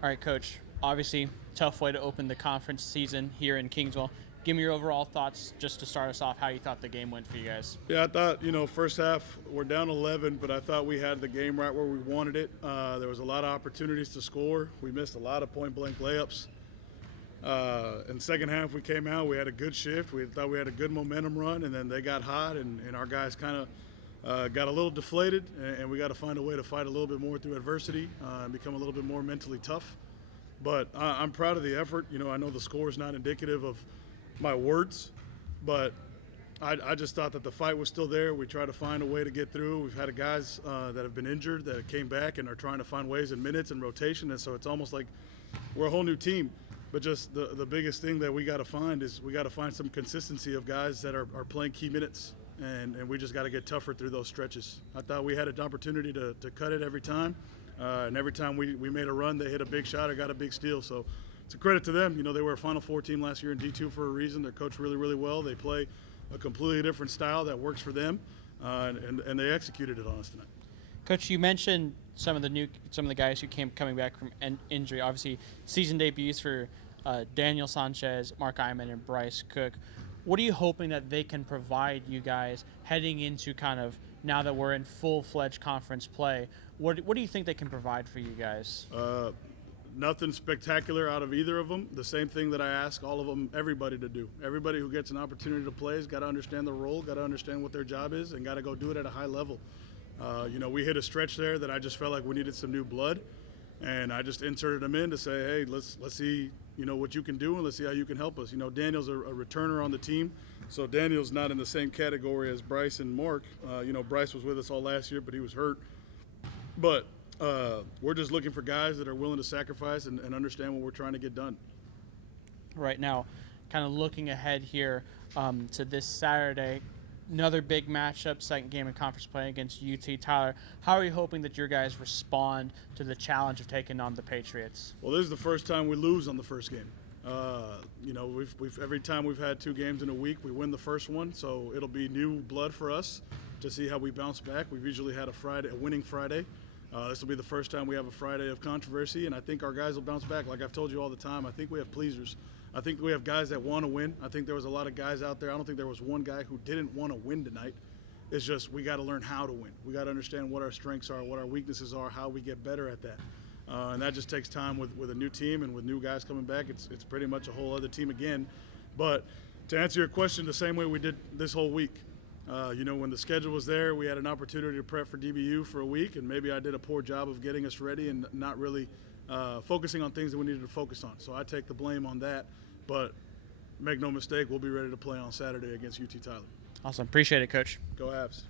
All right, Coach. Obviously, tough way to open the conference season here in Kingsville. Give me your overall thoughts just to start us off, how you thought the game went for you guys. Yeah, I thought, first half we're down 11, but I thought we had the game right where we wanted it. There was a lot of opportunities to score. We missed a lot of point-blank layups. In the second half, we came out. We had a good shift. We thought we had a good momentum run, and then they got hot, and our guys kind of got a little deflated, and we got to find a way to fight a little bit more through adversity and become a little bit more mentally tough. But I'm proud of the effort. I know the score is not indicative of my words, but I just thought that the fight was still there. We tried to find a way to get through. We've had guys that have been injured that came back and are trying to find ways in minutes and rotation, and so it's almost like we're a whole new team. But just the biggest thing that we got to find is we got to find some consistency of guys that are playing key minutes, and we just got to get tougher through those stretches. I thought we had an opportunity to cut it every time, and every time we made a run, they hit a big shot or got a big steal. So it's a credit to them. They were a Final Four team last year in D2 for a reason. They're coached really, really well. They play a completely different style that works for them, and they executed it on us tonight. Coach, you mentioned some of the guys who coming back from injury. Obviously, season debuts for Daniel Sanchez, Mark Iman, and Bryce Cook. What are you hoping that they can provide you guys heading into kind of now that we're in full-fledged conference play? What do you think they can provide for you guys? Nothing spectacular out of either of them. The same thing that I ask all of them, everybody to do. Everybody who gets an opportunity to play has got to understand the role, got to understand what their job is, and got to go do it at a high level. We hit a stretch there that I just felt like we needed some new blood, and I just inserted them in to say, hey, let's see, what you can do, and let's see how you can help us. Daniel's a returner on the team, so Daniel's not in the same category as Bryce and Mark. Bryce was with us all last year, but he was hurt. But we're just looking for guys that are willing to sacrifice and understand what we're trying to get done. Right now, kind of looking ahead here to this Saturday, another big matchup, second game in conference play against UT. Tyler, how are you hoping that your guys respond to the challenge of taking on the Patriots? Well, this is the first time we lose on the first game. We've every time we've had 2 games in a week, we win the first one, so it'll be new blood for us to see how we bounce back. We've usually had a winning Friday. This will be the first time we have a Friday of controversy, and I think our guys will bounce back. Like I've told you all the time, I think we have pleasers. I think we have guys that want to win. I think there was a lot of guys out there. I don't think there was one guy who didn't want to win tonight. It's just we got to learn how to win. We got to understand what our strengths are, what our weaknesses are, how we get better at that. And that just takes time with a new team and with new guys coming back. It's pretty much a whole other team again. But to answer your question, the same way we did this whole week. When the schedule was there, we had an opportunity to prep for DBU for a week, and maybe I did a poor job of getting us ready and not really focusing on things that we needed to focus on. So I take the blame on that, but make no mistake, we'll be ready to play on Saturday against UT Tyler. Awesome. Appreciate it, Coach. Go Avs.